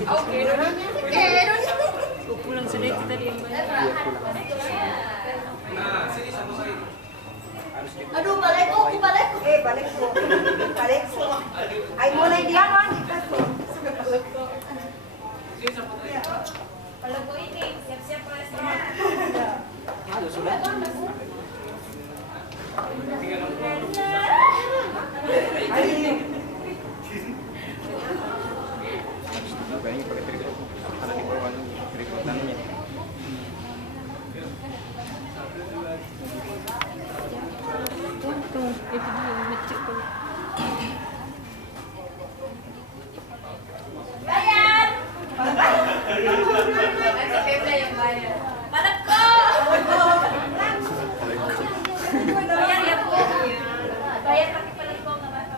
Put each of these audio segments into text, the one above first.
Oke, pulang sudah kita yang banyak. Aduh, balik ko. Balik ko. Ay, muna hindi ako. Kalau Bu ini siap-siap restoran. Kayaknya pakai tripod ada di bawah tripod tangannya. Tuh, itu dia ngecek tuh. Bayar! Nanti Bebla yang bayar. Balik ko! Bayar ya Bu. Bayar pakai telepon nggak apa-apa.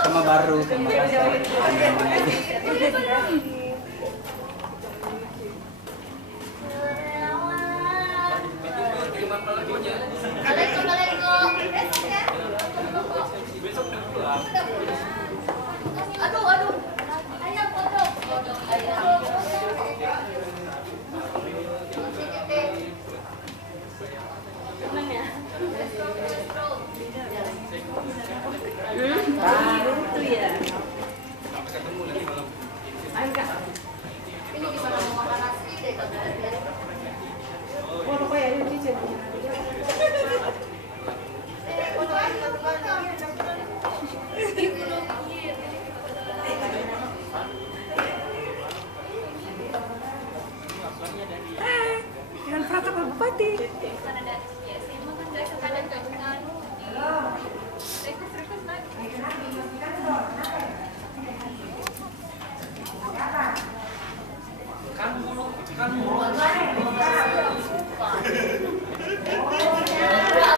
Sama baru sama kasar. Balik ko. Aduh. Ayo, foto. Senang ya? Itu ya. Ini gimana mau makan nasi deh kalau Foto kayak ini sih. Dengan protokol bupati. Kan